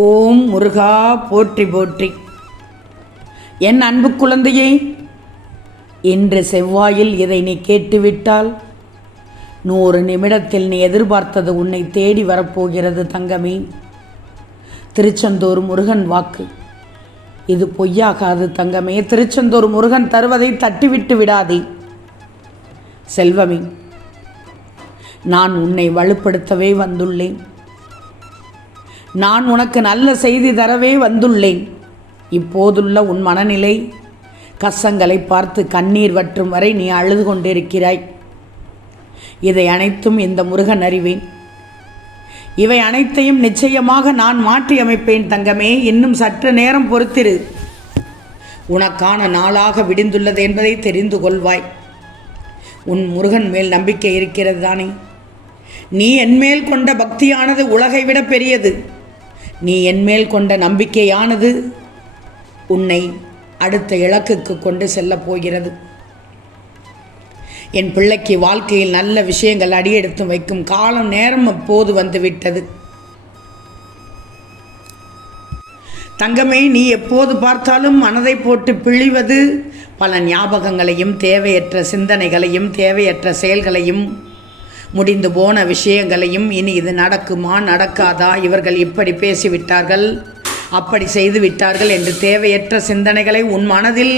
ஓம் முருகா போற்றி போற்றி. என் அன்பு குழந்தையே, இன்று செவ்வாயில் இதை நீ கேட்டுவிட்டால் 100 நிமிடத்தில் நீ எதிர்பார்த்தது உன்னை தேடி வரப்போகிறது தங்கமே. திருச்செந்தூர் முருகன் வாக்கு இது பொய்யாகாது தங்கமே. திருச்செந்தூர் முருகன் தருவதை தட்டிவிட்டு விடாதே செல்வமே. நான் உன்னை வலுப்படுத்தவே வந்துள்ளேன். நான் உனக்கு நல்ல செய்தி தரவே வந்துள்ளேன். இப்போதுள்ள உன் மனநிலை கஷ்டங்களை பார்த்து கண்ணீர் வற்றும் வரை நீ அழுது கொண்டிருக்கிறாய். இதை அனைத்தும் இந்த முருகன் அறிவேன். இவை அனைத்தையும் நிச்சயமாக நான் மாற்றி அமைப்பேன் தங்கமே. இன்னும் சற்று நேரம் பொறுத்திரு. உனக்கான நாளாக விடிந்துள்ளது என்பதை தெரிந்து கொள்வாய். உன் முருகன் மேல் நம்பிக்கை இருக்கிறது தானே? நீ என்மேல் கொண்ட பக்தியானது உலகை விட பெரியது. நீ என்மேல் கொண்ட நம்பிக்கையானது உன்னை அடுத்த இலக்குக்கு கொண்டு செல்லப் போகிறது. என் பிள்ளைக்கு வாழ்க்கையில் நல்ல விஷயங்கள் அடியெடுத்து வைக்கும் காலம் நேரம் அப்போது வந்துவிட்டது தங்கமே. நீ எப்போது பார்த்தாலும் மனதை போட்டு பிழிவது பல ஞாபகங்களையும் தேவையற்ற சிந்தனைகளையும் தேவையற்ற செயல்களையும் முடிந்து போன விஷயங்களையும் இனி இது நடக்குமா நடக்காதா, இவர்கள் இப்படி பேசிவிட்டார்கள் அப்படி செய்து விட்டார்கள் என்று தேவையற்ற சிந்தனைகளை உன் மனதில்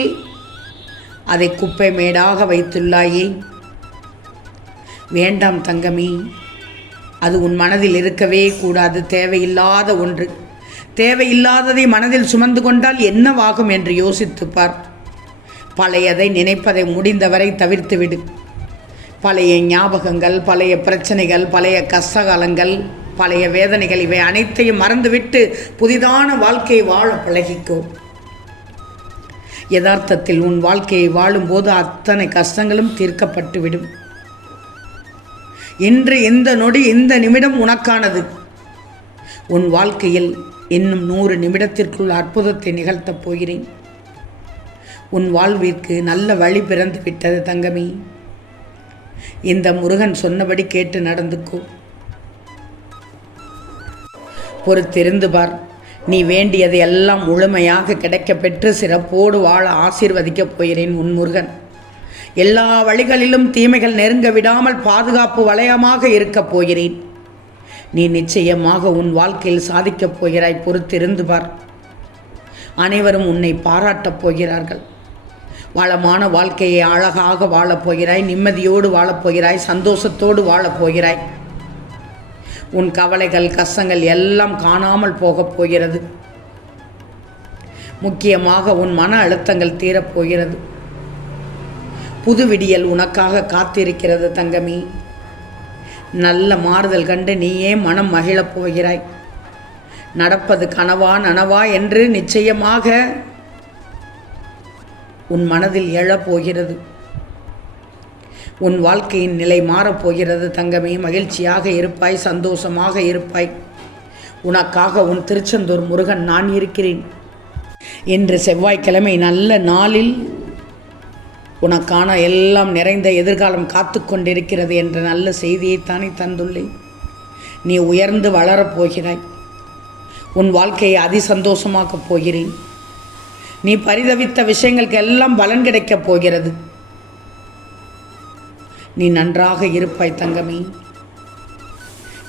அதை குப்பை மேடாக வைத்துள்ளாயே. வேண்டாம் தங்கமி, அது உன் மனதில் இருக்கவே கூடாது. தேவையில்லாத ஒன்று. தேவையில்லாததை மனதில் சுமந்து கொண்டால் என்னவாகும் என்று யோசித்துப்பார். பழையதை நினைப்பதை முடிந்தவரை தவிர்த்துவிடு. பழைய ஞாபகங்கள், பழைய பிரச்சனைகள், பழைய கஷ்டகாலங்கள், பழைய வேதனைகள் இவை அனைத்தையும் மறந்துவிட்டு புதிதான வாழ்க்கையை வாழ பழகிக்கோ. யதார்த்தத்தில் உன் வாழ்க்கையை வாழும்போது அத்தனை கஷ்டங்களும் தீர்க்கப்பட்டுவிடும். இன்று இந்த நொடி இந்த நிமிடம் உனக்கானது. உன் வாழ்க்கையில் இன்னும் 100 நிமிடத்திற்குள் அற்புதத்தை நிகழ்த்தப் போகிறேன். உன் வாழ்விற்கு நல்ல வழி பிறந்து விட்டது தங்கமி. இந்த முருகன் சொன்னபடி கேட்டு நடந்துக்கோ. பொறுத்திருந்து பார். நீ வேண்டியதை எல்லாம் முழுமையாக கிடைக்க பெற்று சிறப்போடு வாழ ஆசீர்வதிக்கப் போகிறேன் உன் முருகன். எல்லா வழிகளிலும் தீமைகள் நெருங்க விடாமல் பாதுகாப்பு வளையமாக இருக்கப் போகிறேன். நீ நிச்சயமாக உன் வாழ்க்கையில் சாதிக்கப் போகிறாய். பொறுத்திருந்து பார். அனைவரும் உன்னை பாராட்டப் போகிறார்கள். வளமான வாழ்க்கையை அழகாக வாழப்போகிறாய். நிம்மதியோடு வாழப்போகிறாய். சந்தோஷத்தோடு வாழப்போகிறாய். உன் கவலைகள் கஷ்டங்கள் எல்லாம் காணாமல் போகப் போகிறது. முக்கியமாக உன் மன அழுத்தங்கள் தீரப்போகிறது. புது விடியல் உனக்காக காத்திருக்கிறது தங்கமி. நல்ல மாறுதல் கண்டு நீயே மனம் மகிழப் போகிறாய். நடப்பது கனவா நனவா என்று நிச்சயமாக உன் மனதில் எழப்போகிறது. உன் வாழ்க்கையின் நிலை மாறப்போகிறது தங்கமே. மகிழ்ச்சியாக இருப்பாய். சந்தோஷமாக இருப்பாய். உனக்காக உன் திருச்செந்தூர் முருகன் நான் இருக்கிறேன். இன்று செவ்வாய்க்கிழமை நல்ல நாளில் உனக்கான எல்லாம் நிறைந்த எதிர்காலம் காத்து கொண்டிருக்கிறது என்ற நல்ல செய்தியைத்தானே தந்துள்ளேன். நீ உயர்ந்து வளரப்போகிறாய். உன் வாழ்க்கையை அதிசந்தோஷமாக்கப் போகிறேன். நீ பரிதவித்த விஷயங்களுக்கு எல்லாம் பலன் கிடைக்கப் போகிறது. நீ நன்றாக இருப்பாய் தங்கமி.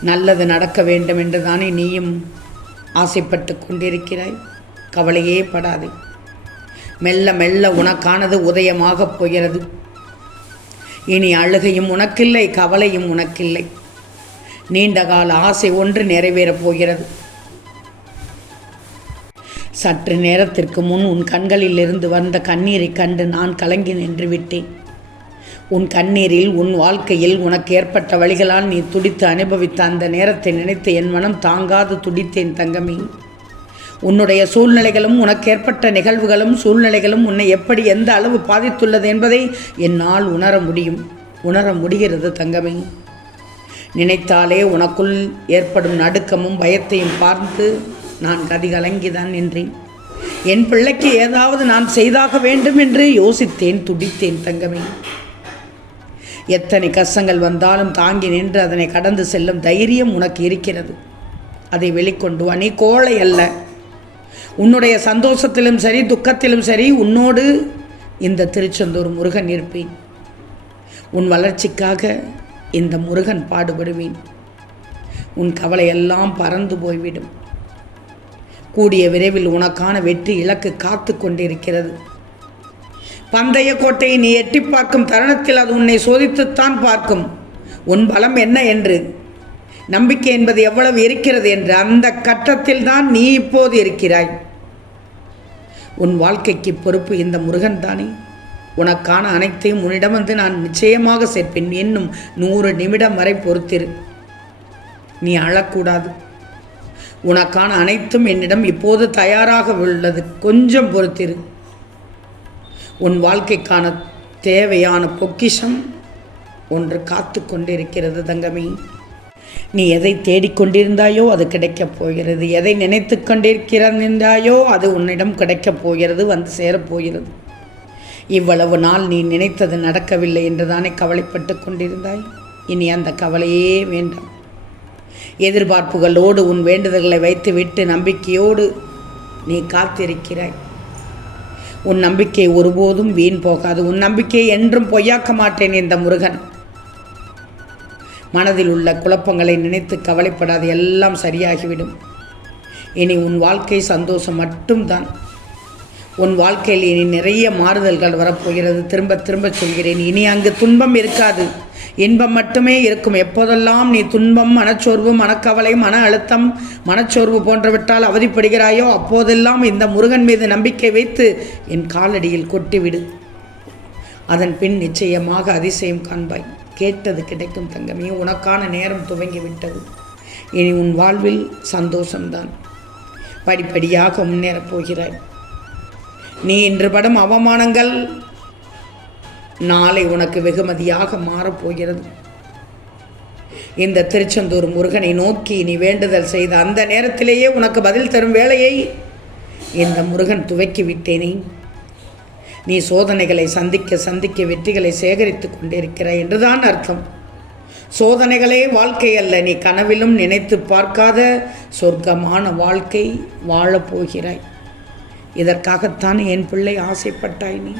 நல்லது நடக்க வேண்டும் என்று தானே நீயும் ஆசைப்பட்டு கொண்டிருக்கிறாய். கவலையே படாதே. மெல்ல மெல்ல உனக்கானது உதயமாகப் போகிறது. இனி அழுகையும் உனக்கில்லை, கவலையும் உனக்கில்லை. நீண்டகால ஆசை ஒன்று நிறைவேறப் போகிறது. சற்று நேரத்திற்கு முன் உன் கண்களில் இருந்து வந்த கண்ணீரை கண்டு நான் கலங்கி நின்று விட்டேன். உன் கண்ணீரில் உன் வாழ்க்கையில் உனக்கு ஏற்பட்ட வழிகளால் நீ துடித்து அனுபவித்த அந்த நேரத்தை நினைத்து என் மனம் தாங்காது துடித்தேன் தங்கமி. உன்னுடைய சூழ்நிலைகளும் உனக்கு ஏற்பட்ட நிகழ்வுகளும் சூழ்நிலைகளும் உன்னை எப்படி எந்த அளவு பாதித்துள்ளது என்பதை என்னால் உணர முடிகிறது தங்கமி. நினைத்தாலே உனக்குள் ஏற்படும் நடுக்கமும் பயத்தையும் பார்த்து நான் கதிகலங்கிதான் நின்றேன். என் பிள்ளைக்கு ஏதாவது நான் செய்தாக வேண்டும் என்று யோசித்தேன், துடித்தேன் தங்கமே. எத்தனை கஷ்டங்கள் வந்தாலும் தாங்கி நின்று அதனை கடந்து செல்லும் தைரியம் உனக்கு இருக்கிறது. அதை வெளிக்கொண்டு வா. நீ கோழை அல்ல. உன்னுடைய சந்தோஷத்திலும் சரி துக்கத்திலும் சரி உன்னோடு இந்த திருச்செந்தூர் முருகன் இருப்பேன். உன் வளர்ச்சிக்காக இந்த முருகன் பாடுபடுவேன். உன் கவலையெல்லாம் பறந்து போய்விடும். கூடிய விரைவில் உனக்கான வெற்றி இலக்கு காத்து கொண்டிருக்கிறது. பந்தய கோட்டையை நீ எட்டி பார்க்கும் தருணத்தில் அது உன்னை சோதித்துத்தான் பார்க்கும். உன் பலம் என்ன என்று, நம்பிக்கை என்பது எவ்வளவு இருக்கிறது என்று அந்த கட்டத்தில் தான் நீ இப்போது இருக்கிறாய். உன் வாழ்க்கைக்கு பொறுப்பு இந்த முருகன் தானே. உனக்கான அனைத்தையும் உன்னிடம் வந்து நான் நிச்சயமாக சேர்ப்பேன். இன்னும் 100 நிமிடம் வரை பொறுத்திரு. நீ அழக்கூடாது. உனக்கான அனைத்தும் என்னிடம் இப்போது தயாராக உள்ளது. கொஞ்சம் பொறுத்திரு. உன் வாழ்க்கைக்கான தேவையான பொக்கிஷம் ஒன்று காத்து கொண்டிருக்கிறது தங்கமே. நீ எதை தேடிக்கொண்டிருந்தாயோ அது கிடைக்கப் போகிறது. எதை நினைத்து கொண்டிருக்கிறாயோ அது உன்னிடம் கிடைக்கப் போகிறது, வந்து சேரப்போகிறது. இவ்வளவு நாள் நீ நினைத்தது நடக்கவில்லை என்று தானே கவலைப்பட்டு கொண்டிருந்தாய். இனி அந்த கவலையே வேண்டாம். எதிர்பார்ப்புகளோடு உன் வேண்டுதல்களை வைத்துவிட்டு நம்பிக்கையோடு நீ காத்திருக்கிறாய். உன் நம்பிக்கை ஒருபோதும் வீண் போகாது. உன் நம்பிக்கையை என்றும் பொய்யாக்க மாட்டேன் இந்த முருகன். மனதில் உள்ள குழப்பங்களை நினைத்து கவலைப்படாது, எல்லாம் சரியாகிவிடும். இனி உன் வாழ்க்கை சந்தோஷம் மட்டும்தான். உன் வாழ்க்கையில் இனி நிறைய மாறுதல்கள் வரப்போகிறது. திரும்ப திரும்ப சொல்கிறேன், இனி அங்கு துன்பம் இருக்காது, இன்பம் மட்டுமே இருக்கும். எப்போதெல்லாம் நீ துன்பம், மனச்சோர்வு, மனக்கவலை, மன அழுத்தம், மனச்சோர்வு போன்றவற்றால் அவதிப்படுகிறாயோ அப்போதெல்லாம் இந்த முருகன் மீது நம்பிக்கை வைத்து என் காலடியில் கொட்டிவிடு. அதன் பின் நிச்சயமாக அதிசயம் காண்பாய். கேட்டது கிடைக்கும் தங்கமே. உனக்கான நேரம் துவங்கிவிட்டது. இனி உன் வாழ்வில் சந்தோஷம்தான். படிப்படியாக முன்னேறப் போகிறாய். நீ இன்று படும் அவமானங்கள் நாளை உனக்கு வெகுமதியாக மாறப்போகிறது. இந்த திருச்செந்தூர் முருகனை நோக்கி நீ வேண்டுதல் செய்த அந்த நேரத்திலேயே உனக்கு பதில் தரும் வேலையை இந்த முருகன் துவக்கி விட்டேனே. நீ சோதனைகளை சந்திக்க சந்திக்க வெற்றிகளை சேகரித்து கொண்டிருக்கிறாய் என்றுதான் அர்த்தம். சோதனைகளே வாழ்க்கை அல்ல. நீ கனவிலும் நினைத்து பார்க்காத சொர்க்கமான வாழ்க்கை வாழப்போகிறாய். இதற்காகத்தான் என் பிள்ளை ஆசைப்பட்டாய். நீ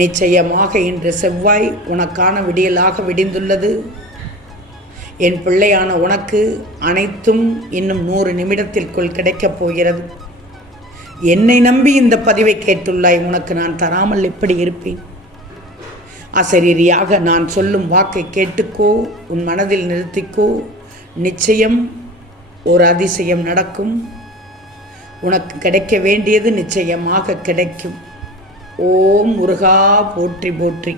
நிச்சயமாக இன்று செவ்வாய் உனக்கான விடியலாக விடிந்துள்ளது. என் பிள்ளையான உனக்கு அனைத்தும் இன்னும் 100 நிமிடத்திற்குள் கிடைக்கப் போகிறது. என்னை நம்பி இந்த பதிவை கேட்டுள்ளாய். உனக்கு நான் தராமல் எப்படி இருப்பேன்? அசரீரியாக நான் சொல்லும் வாக்கை கேட்டுக்கோ, உன் மனதில் நிறுத்திக்கோ. நிச்சயம் ஒரு அதிசயம் நடக்கும். உனக்கு கிடைக்க வேண்டியது நிச்சயமாக கிடைக்கும். ஓம் முருகா போற்றி போற்றி.